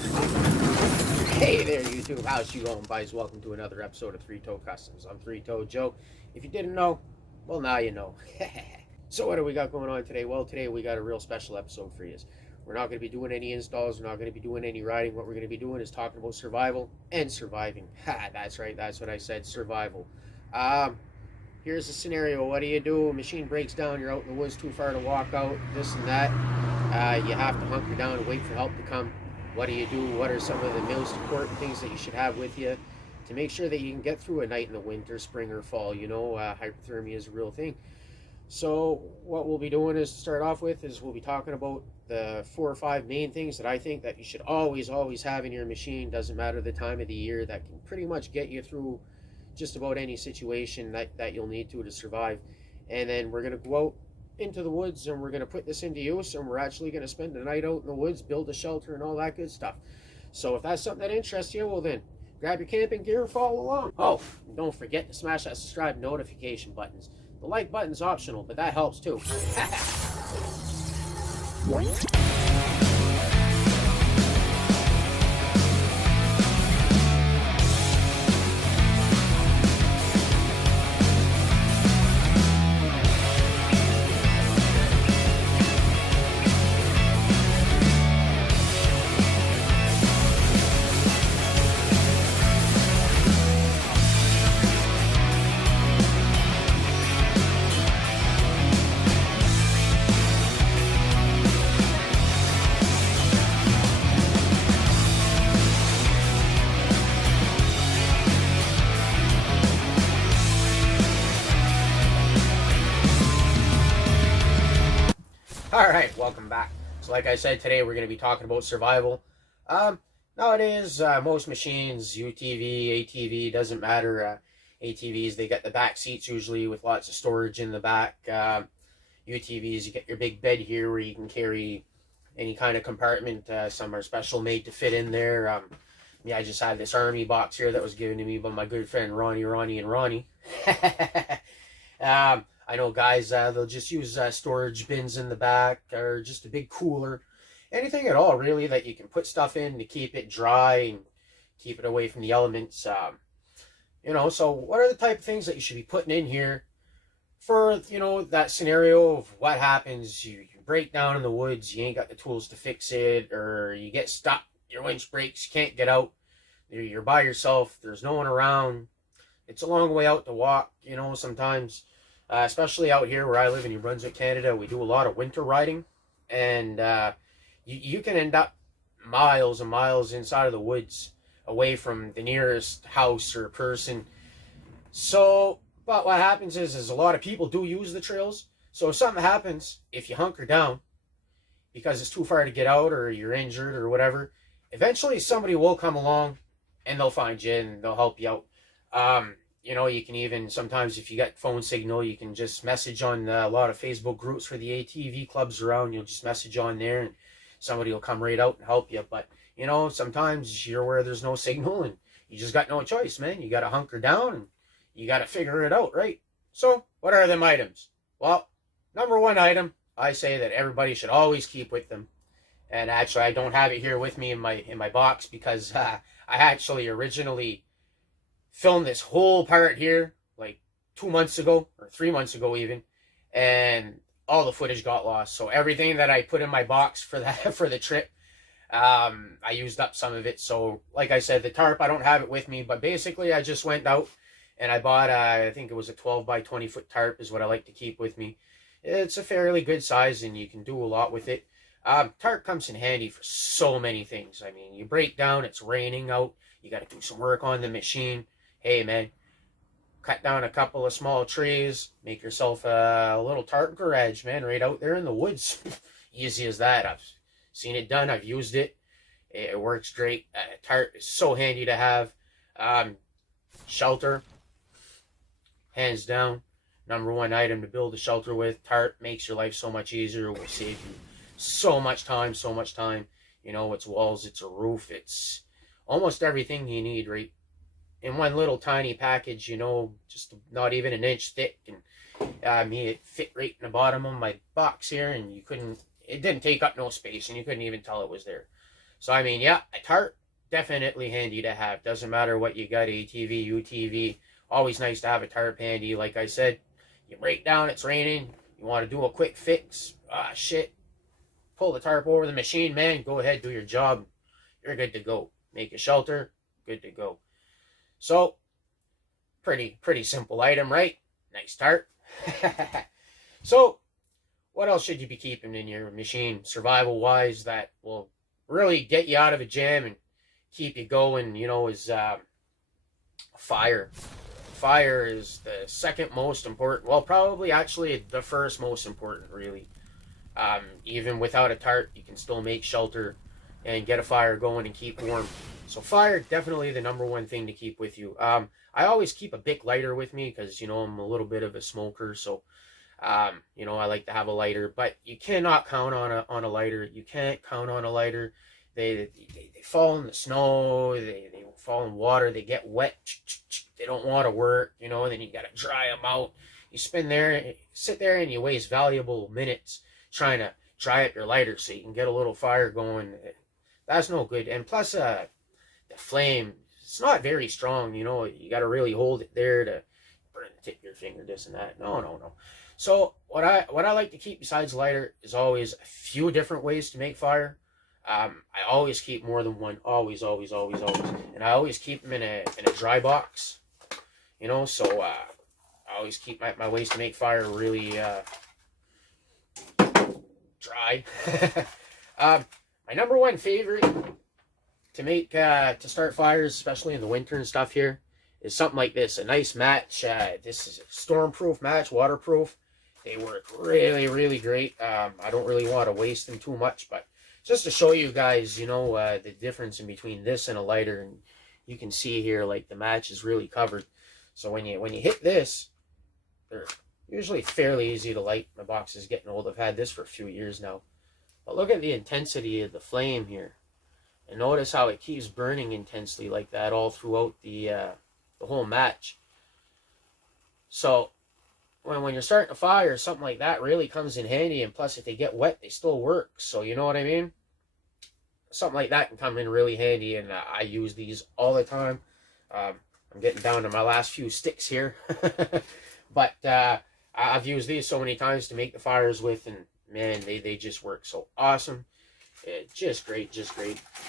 Hey there, YouTube. How's you going, guys? Welcome to another episode of Three Toe Customs. I'm Three Toe Joe. If you didn't know, well, now you know. So, what do we got going on today? Well, today we got a real special episode for you. We're not going to be doing any installs. We're not going to be doing any riding. What we're going to be doing is talking about survival and surviving. Ha, that's right. That's what I said. Survival. Um, Here's the scenario. What do you do? A machine breaks down. You're out in the woods, too far to walk out. This and that. You have to hunker down and wait for help to come. What do you do? What are some of the most important things that you should have with you to make sure that you can get through a night in the winter, spring, or fall? Hypothermia is a real thing. So what we'll be doing is, to start off with, is we'll be talking about the 4 or 5 main things that I think that you should always have in your machine. Doesn't matter the time of the year, that can pretty much get you through just about any situation that you'll need to survive. And then we're going to go out into the woods and we're going to put this into use, and we're actually going to spend the night out in the woods, build a shelter and all that good stuff. So if that's something that interests you, well then grab your camping gear and follow along. Oh, and don't forget to smash that subscribe notification buttons. The like button's optional, but that helps too. All right, welcome back. So like I said, today we're going to be talking about survival. Nowadays, most machines, UTV, ATV, doesn't matter. ATVs, they get the back seats usually with lots of storage in the back. UTVs, you get your big bed here where you can carry any kind of compartment. Some are special made to fit in there. I just had this army box here that was given to me by my good friend Ronnie. I know guys, they'll just use storage bins in the back, or just a big cooler. Anything at all, really, that you can put stuff in to keep it dry and keep it away from the elements. So what are the type of things that you should be putting in here for, that scenario of what happens? You break down in the woods, you ain't got the tools to fix it, or you get stuck, your winch breaks, you can't get out, you're by yourself, there's no one around, it's a long way out to walk, sometimes. Especially out here where I live in New Brunswick, Canada, we do a lot of winter riding, and you can end up miles and miles inside of the woods, away from the nearest house or person. So, but what happens is a lot of people do use the trails. So if something happens, if you hunker down because it's too far to get out, or you're injured or whatever, eventually somebody will come along and they'll find you and they'll help you out. You can even, sometimes if you got phone signal, you can just message on a lot of Facebook groups for the ATV clubs around. You'll just message on there and somebody will come right out and help you. But, sometimes you're where there's no signal and you just got no choice, man. You got to hunker down and you got to figure it out, right? So what are them items? Well, number one item, I say that everybody should always keep with them. And actually, I don't have it here with me in my box because I actually originally filmed this whole part here like 2 months ago or 3 months ago even, and all the footage got lost. So everything that I put in my box for the trip, I used up some of it. So like I said, the tarp, I don't have it with me, but basically I just went out and I bought I think it was a 12 by 20 foot tarp is what I like to keep with me. It's a fairly good size and you can do a lot with it. Tarp comes in handy for so many things. I mean, you break down, it's raining out, you got to do some work on the machine. Hey man, cut down a couple of small trees, make yourself a little tarp garage, man, right out there in the woods. Easy as that. I've seen it done. I've used it. It works great. Tarp is so handy to have. Shelter, hands down, number one item to build a shelter with. Tarp makes your life so much easier. It will save you so much time. It's walls, it's a roof, it's almost everything you need, right? In one little tiny package, just not even an inch thick, and it fit right in the bottom of my box here, and it didn't take up no space, and you couldn't even tell it was there. So I mean, yeah, a tarp, definitely handy to have. Doesn't matter what you got, ATV, UTV, always nice to have a tarp handy. Like I said, you break down, it's raining, you want to do a quick fix, shit, pull the tarp over the machine, man, go ahead, do your job, you're good to go. Make a shelter, good to go. So, pretty simple item, right? Nice tarp. So, what else should you be keeping in your machine, survival-wise, that will really get you out of a jam and keep you going, is fire. Fire is the second most important, well, probably actually the first most important, really. Even without a tarp, you can still make shelter and get a fire going and keep warm. So fire, definitely the number one thing to keep with you. I always keep a big lighter with me because, I'm a little bit of a smoker, so I like to have a lighter, but you cannot count on a lighter. You can't count on a lighter. They fall in the snow, they fall in water, they get wet, they don't want to work, and then you got to dry them out. You sit there and you waste valuable minutes trying to dry up your lighter so you can get a little fire going. That's no good. And plus, the flame, it's not very strong, you got to really hold it there to burn the tip of your finger, this and that. No. So what I like to keep besides lighter is always a few different ways to make fire. I always keep more than one, always, and I always keep them in a dry box, So I always keep my ways to make fire really dry. My number one favorite to make to start fires, especially in the winter and stuff here, is something like this, a nice match. This is a storm-proof match, waterproof. They work really great. I don't really want to waste them too much, but just to show you guys, the difference in between this and a lighter, and you can see here, like, the match is really covered. So when you hit this, they're usually fairly easy to light. My box is getting old. I've had this for a few years now. But look at the intensity of the flame here. And notice how it keeps burning intensely like that all throughout the whole match. So when you're starting a fire, something like that really comes in handy. And plus, if they get wet, they still work. So you know what I mean? Something like that can come in really handy. And I use these all the time. I'm getting down to my last few sticks here. But I've used these so many times to make the fires with. And man, they just work so awesome. Just great.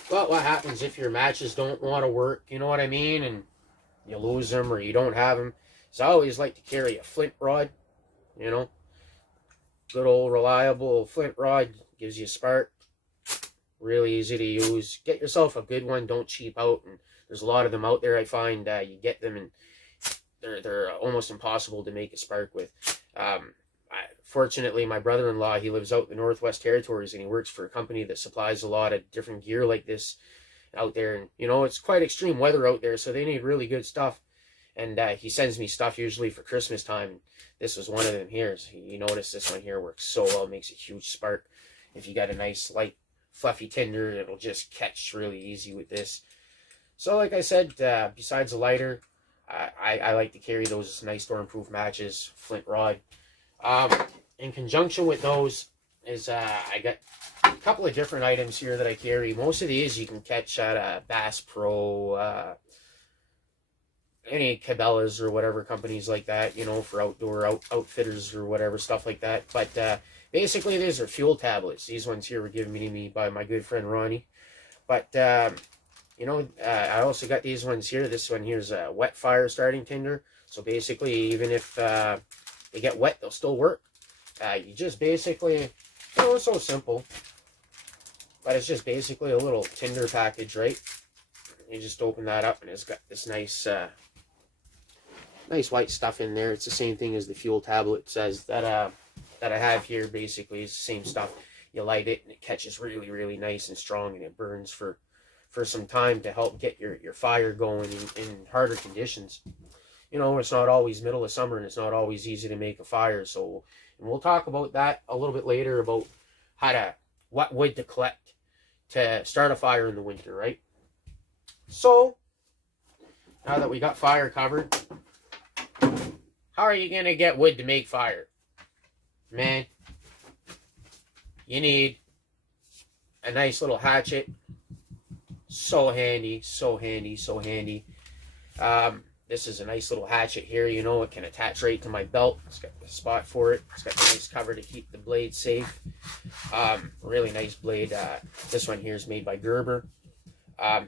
But what happens if your matches don't want to work, you know what I mean, and you lose them or you don't have them? So I always like to carry a flint rod, good old reliable flint rod, gives you a spark, really easy to use. Get yourself a good one, don't cheap out, and there's a lot of them out there. I find you get them and they're almost impossible to make a spark with. Fortunately, my brother-in-law, he lives out in the Northwest Territories, and he works for a company that supplies a lot of different gear like this out there. And, it's quite extreme weather out there, so they need really good stuff. And he sends me stuff usually for Christmas time. This was one of them here. So you notice this one here works so well, makes a huge spark. If you got a nice, light, fluffy tinder, it'll just catch really easy with this. So like I said, besides a lighter, I like to carry those nice storm-proof matches, flint rod. In conjunction with those is I got a couple of different items here that I carry. Most of these you can catch at Bass Pro, any Cabela's or whatever companies like that, for outdoor outfitters or whatever, stuff like that. But basically these are fuel tablets. These ones here were given to me by my good friend Ronnie. But I also got these ones here. This one here is a wet fire starting tinder. So basically, even if they get wet, they'll still work. You just basically, it's so simple, but it's just basically a little tinder package, right? You just open that up, and it's got this nice white stuff in there. It's the same thing as the fuel tablet says that I have here. Basically, it's the same stuff. You light it, and it catches really nice and strong, and it burns for some time to help get your fire going in harder conditions. It's not always middle of summer, and it's not always easy to make a fire. So, and we'll talk about that a little bit later, about what wood to collect to start a fire in the winter, right? So, now that we got fire covered, how are you going to get wood to make fire? Man, you need a nice little hatchet, So handy, so handy, so handy. This is a nice little hatchet here, you know, it can attach right to my belt. It's got the spot for it. It's got the nice cover to keep the blade safe. Really nice blade. This one here is made by Gerber.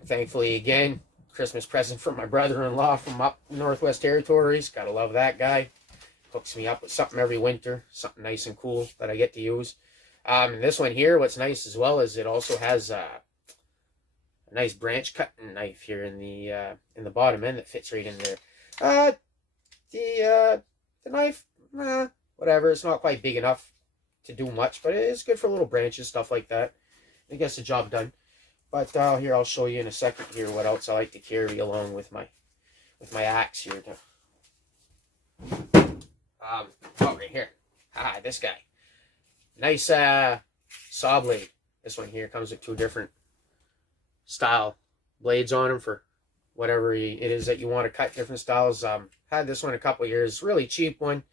Thankfully, again, Christmas present from my brother-in-law from up Northwest Territories. Gotta love that guy. Hooks me up with something every winter, something nice and cool that I get to use. This one here, what's nice as well is it also has a nice branch cutting knife here in the bottom end that fits right in there. The knife, whatever. It's not quite big enough to do much, but it is good for little branches, stuff like that. It gets the job done. But here, I'll show you in a second here what else I like to carry along with my axe here. Right here. This guy. Nice saw blade. This one here comes with 2 different style blades on them for whatever it is that you want to cut, different styles. Had this one a couple years, really cheap one.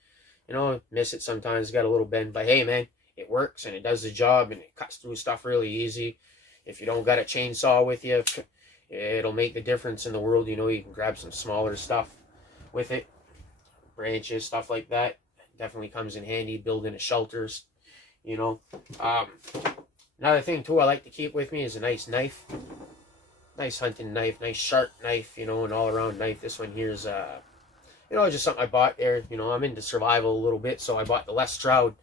You know, miss it sometimes, got a little bend, but hey man, it works and it does the job and it cuts through stuff really easy. If you don't got a chainsaw with you, it'll make the difference in the world. You know, you can grab some smaller stuff with it, branches, stuff like that. Definitely comes in handy building a shelters, you know. Another thing too I like to keep with me is a nice knife. Nice hunting knife, nice sharp knife, you know, an all-around knife. This one here is, you know, just something I bought there. You know, I'm into survival a little bit, so I bought the Les Stroud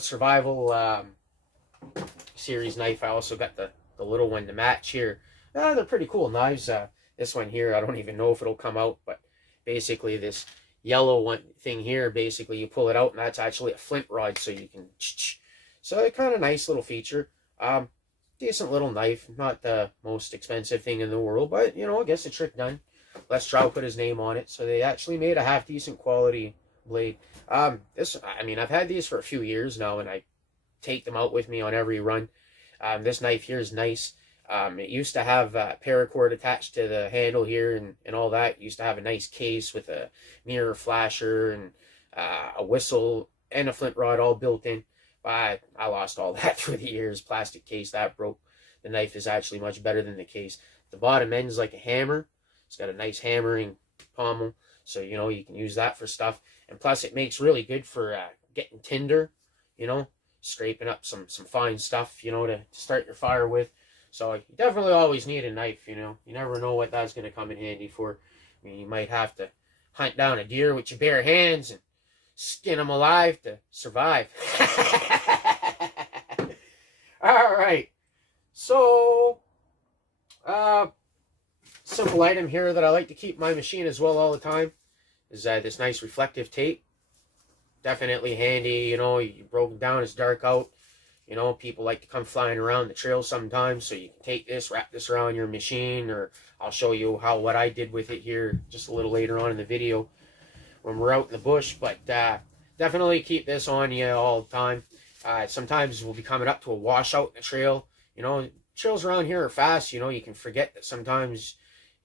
Survival series knife. I also got the little one to match here. They're pretty cool knives. This one here, I don't even know if it'll come out, but basically this yellow one thing here, basically you pull it out and that's actually a flint rod, so you can, so a kind of nice little feature. Decent little knife, not the most expensive thing in the world, but you know, it gets the trick done. Les Stroud put his name on it, so they actually made a half decent quality blade. I mean, I've had these for a few years now, and I take them out with me on every run. This knife here is nice. It used to have paracord attached to the handle here and all that. It used to have a nice case with a mirror flasher and a whistle and a flint rod all built in. I lost all that through the years. Plastic case, that broke. The knife is actually much better than the case. The bottom end is like a hammer. It's got a nice hammering pommel, so you know you can use that for stuff. And plus it makes really good for getting tinder, you know, scraping up some fine stuff, you know, to start your fire with. So you definitely always need a knife, you know. You never know what that's going to come in handy for. I mean, you might have to hunt down a deer with your bare hands and skin them alive to survive. All right. So, simple item here that I like to keep my machine as well all the time is this nice reflective tape. Definitely handy, you know, you broke it down, it's dark out. You know, people like to come flying around the trail sometimes, so you can take this, wrap this around your machine, or I'll show you what I did with it here just a little later on in the video when we're out in the bush. But definitely keep this on you all the time. Sometimes we'll be coming up to a washout in the trail. You know, trails around here are fast. You know, you can forget that sometimes,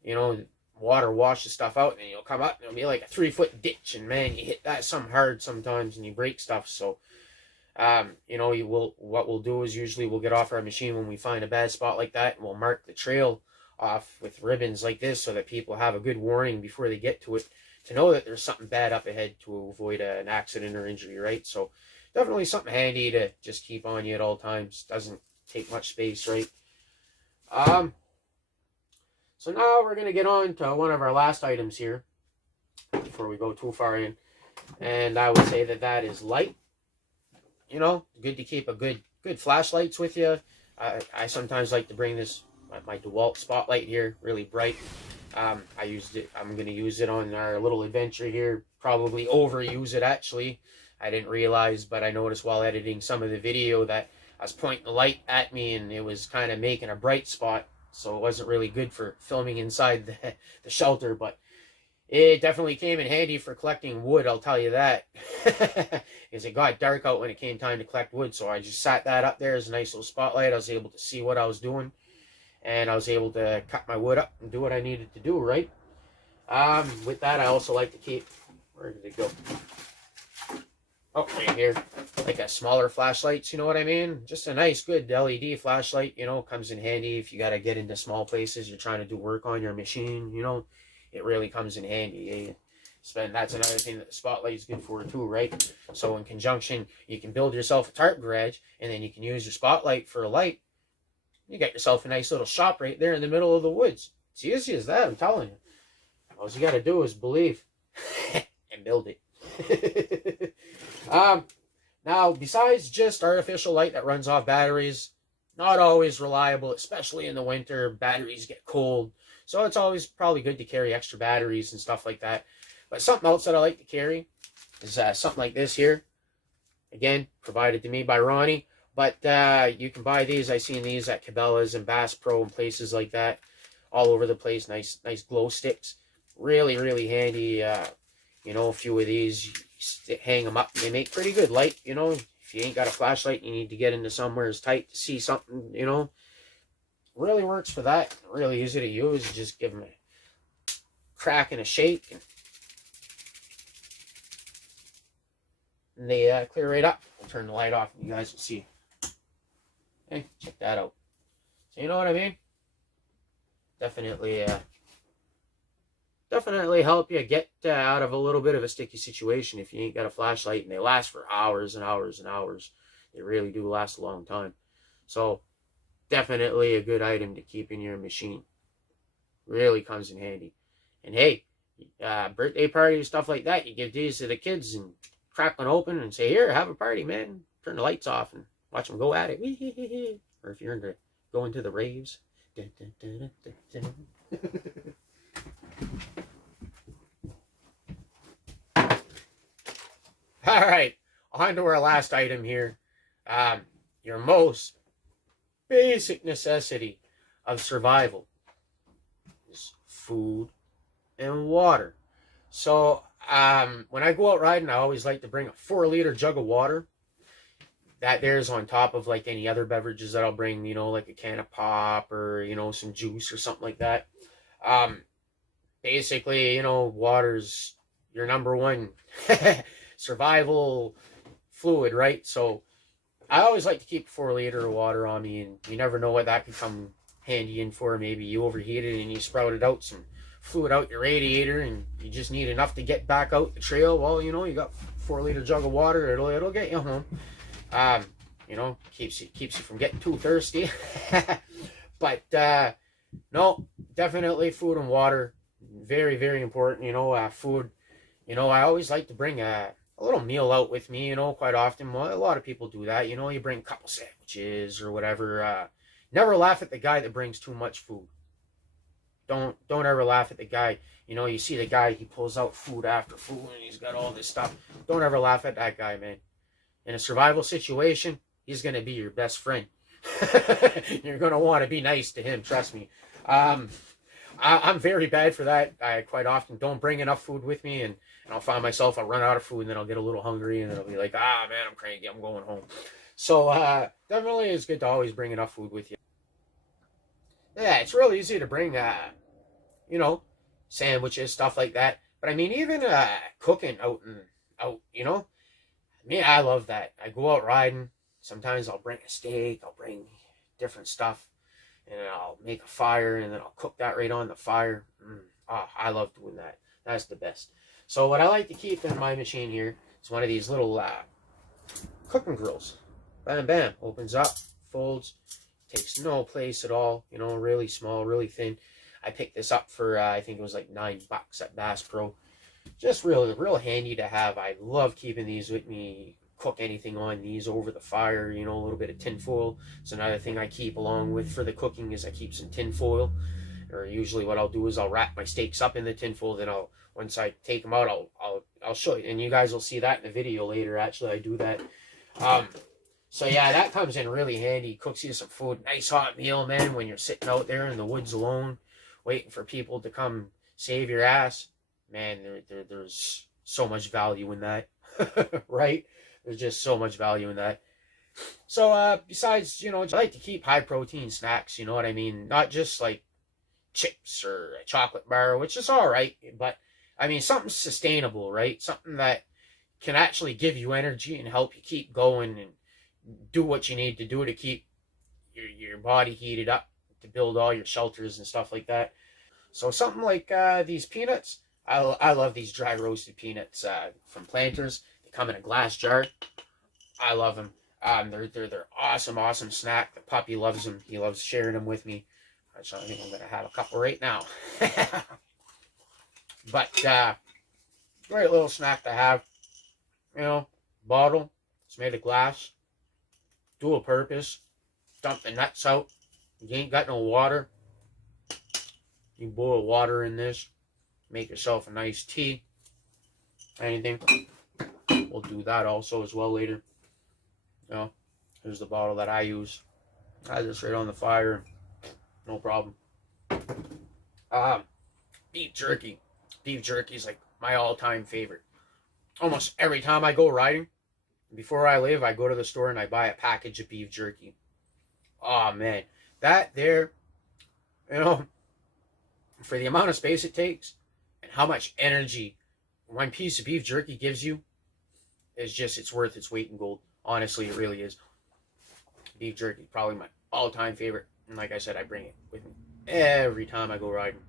you know, water washes stuff out, and then you'll come up and it'll be like a 3-foot ditch, and man, you hit that some hard sometimes and you break stuff. So you know, what we'll do is usually we'll get off our machine when we find a bad spot like that, and we'll mark the trail off with ribbons like this so that people have a good warning before they get to it, to know that there's something bad up ahead to avoid an accident or injury, right? So definitely something handy to just keep on you at all times. Doesn't take much space, right? So now we're going to get on to one of our last items here before we go too far in, and I would say that is light. You know, good to keep a good flashlights with you. I sometimes like to bring this, my DeWalt spotlight here, really bright. I used it. I'm going to use it on our little adventure here. Probably overuse it, actually. I didn't realize, but I noticed while editing some of the video that I was pointing the light at me and it was kind of making a bright spot. So it wasn't really good for filming inside the shelter, but it definitely came in handy for collecting wood, I'll tell you that. Because it got dark out when it came time to collect wood, so I just sat that up there as a nice little spotlight. I was able to see what I was doing, and I was able to cut my wood up and do what I needed to do, right? With that, I also like to keep, where did it go? Oh, right here, like a smaller flashlights, you know what I mean? Just a nice, good LED flashlight, you know, comes in handy if you got to get into small places, you're trying to do work on your machine, you know, it really comes in handy. That's another thing that the spotlight is good for too, right? So in conjunction, you can build yourself a tarp garage, and then you can use your spotlight for a light. You got yourself a nice little shop right there in the middle of the woods. It's easy as that, I'm telling you. All you got to do is believe and build it. Now, besides just artificial light that runs off batteries, not always reliable, especially in the winter. Batteries get cold, so it's always probably good to carry extra batteries and stuff like that. But something else that I like to carry is something like this here. Again, provided to me by Ronnie. But you can buy these. I've seen these at Cabela's and Bass Pro and places like that. All over the place. Nice glow sticks. Really, really handy. You know, a few of these, hang them up. They make pretty good light, you know. If you ain't got a flashlight, you need to get into somewhere as tight to see something, you know. Really works for that. Really easy to use. Just give them a crack and a shake, and they clear right up. I'll turn the light off and you guys will see. Hey, check that out. So you know what I mean? Definitely help you get out of a little bit of a sticky situation if you ain't got a flashlight, and they last for hours and hours and hours. They really do last a long time. So definitely a good item to keep in your machine. Really comes in handy. And hey, birthday parties, stuff like that, you give these to the kids and crack one open and say, here, have a party, man. Turn the lights off and watch them go at it. Or if you're into going to the raves. All right, on to our last item here. Your most basic necessity of survival is food and water. So when I go out riding, I always like to bring a 4-liter jug of water. That there's on top of like any other beverages that I'll bring, you know, like a can of pop or, you know, some juice or something like that. Basically, you know, water's your number one survival fluid, right? So I always like to keep 4-liter of water on me, and you never know what that could come handy in for. Maybe you overheated and you sprouted out some fluid out your radiator, and you just need enough to get back out the trail. Well, you know, you got 4-liter jug of water. It'll get you home. You know, keeps you from getting too thirsty. But no, definitely food and water, very, very important. You know, food. You know, I always like to bring a little meal out with me. You know, quite often. Well, a lot of people do that. You know, you bring a couple sandwiches or whatever. Never laugh at the guy that brings too much food. Don't ever laugh at the guy. You know, you see the guy, he pulls out food after food and he's got all this stuff. Don't ever laugh at that guy, man. In a survival situation, he's going to be your best friend. You're going to want to be nice to him, trust me. I'm very bad for that. I quite often don't bring enough food with me, and I'll find myself, I'll run out of food, and then I'll get a little hungry, and then I'll be like, man, I'm cranky, I'm going home. So definitely it's good to always bring enough food with you. Yeah, it's real easy to bring, you know, sandwiches, stuff like that. But I mean, even cooking out, you know, I love that. I go out riding. Sometimes I'll bring a steak. I'll bring different stuff. And I'll make a fire. And then I'll cook that right on the fire. I love doing that. That's the best. So what I like to keep in my machine here is one of these little cooking grills. Bam, bam. Opens up. Folds. Takes no place at all. You know, really small, really thin. I picked this up for, I think it was like $9 at Bass Pro. Just real handy to have. I love keeping these with me. Cook anything on these over the fire, you know, a little bit of tinfoil. It's another thing I keep along with for the cooking is I keep some tinfoil. Or usually what I'll do is I'll wrap my steaks up in the tinfoil, then once I take them out, I'll show you. And you guys will see that in the video later. Actually, I do that. So yeah, that comes in really handy. Cooks you some food. Nice hot meal, man, when you're sitting out there in the woods alone, waiting for people to come save your ass. Man, there's so much value in that, right? There's just so much value in that. So besides, you know, I like to keep high protein snacks, you know what I mean? Not just like chips or a chocolate bar, which is all right, but I mean something sustainable, right? Something that can actually give you energy and help you keep going and do what you need to do to keep your body heated up to build all your shelters and stuff like that. So something like these peanuts, I love these dry roasted peanuts from Planters. They come in a glass jar. I love them. They're awesome snack. The puppy loves them. He loves sharing them with me. So I think I'm gonna have a couple right now. But great little snack to have. You know, bottle. It's made of glass. Dual purpose. Dump the nuts out. You ain't got no water. You boil water in this. Make yourself a nice tea. Anything. We'll do that also as well later. You know, here's the bottle that I use. I just right on the fire. No problem. Beef jerky. Beef jerky is like my all-time favorite. Almost every time I go riding, before I leave, I go to the store and I buy a package of beef jerky. Oh man, that there, you know, for the amount of space it takes and how much energy one piece of beef jerky gives you, is just, it's worth its weight in gold. Honestly, it really is. Beef jerky, probably my all-time favorite. And like I said, I bring it with me every time I go riding.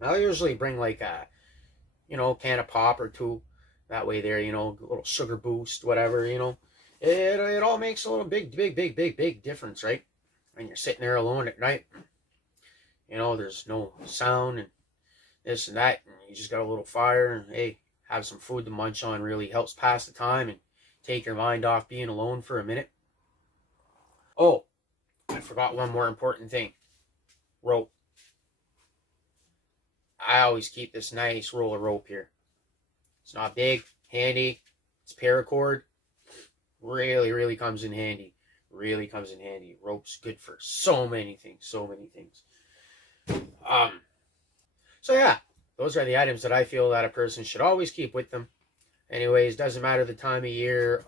I'll usually bring like a, you know, can of pop or two. That way there, you know, a little sugar boost, whatever, you know. It all makes a little big difference, right? When you're sitting there alone at night. You know, there's no sound and this and that. And you just got a little fire and, hey, have some food to munch on. Really helps pass the time and take your mind off being alone for a minute. Oh, I forgot one more important thing. Rope. I always keep this nice roll of rope here. It's not big, handy. It's paracord. Really comes in handy. Really comes in handy. Rope's good for so many things. So many things. So yeah, those are the items that I feel that a person should always keep with them. Anyways, doesn't matter the time of year.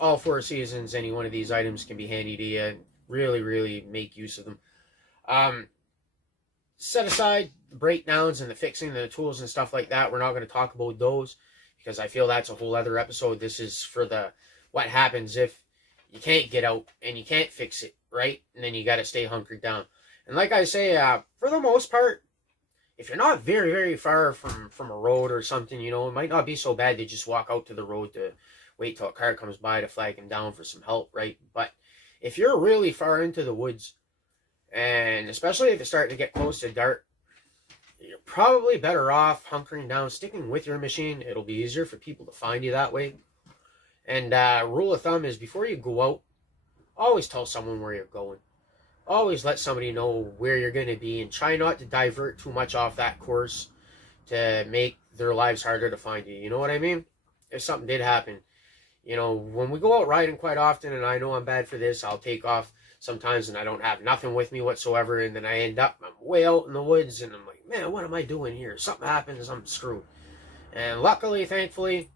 All 4 seasons, any one of these items can be handy to you. Really make use of them. Set aside the breakdowns and the fixing and the tools and stuff like that. We're not going to talk about those because I feel that's a whole other episode. This is for the what happens if you can't get out and you can't fix it, right? And then you got to stay hunkered down. And like I say, for the most part, if you're not very far from a road or something, you know, it might not be so bad to just walk out to the road to wait till a car comes by to flag him down for some help, right? But if you're really far into the woods, and especially if it's starting to get close to dark, you're probably better off hunkering down, sticking with your machine. It'll be easier for people to find you that way. And rule of thumb is before you go out, always tell someone where you're going. Always let somebody know where you're going to be and try not to divert too much off that course to make their lives harder to find you. You know what I mean? If something did happen, you know, when we go out riding quite often, and I know I'm bad for this, I'll take off sometimes and I don't have nothing with me whatsoever, and then I end up, I'm way out in the woods and I'm like, man, what am I doing here? Something happens, I'm screwed. And luckily, thankfully,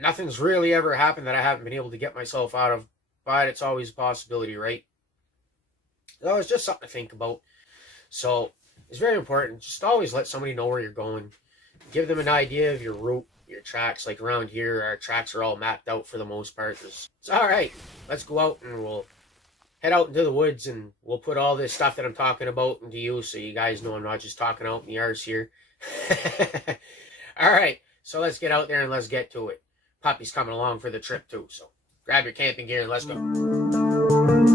nothing's really ever happened that I haven't been able to get myself out of, but it's always a possibility, right? So it's just something to think about. So it's very important. Just always let somebody know where you're going. Give them an idea of your route, your tracks. Like around here, our tracks are all mapped out for the most part. It's all right. Let's go out and we'll head out into the woods and we'll put all this stuff that I'm talking about into use so you guys know I'm not just talking out in the arse here. All right, so let's get out there and let's get to it. Puppy's coming along for the trip too, so grab your camping gear and let's go.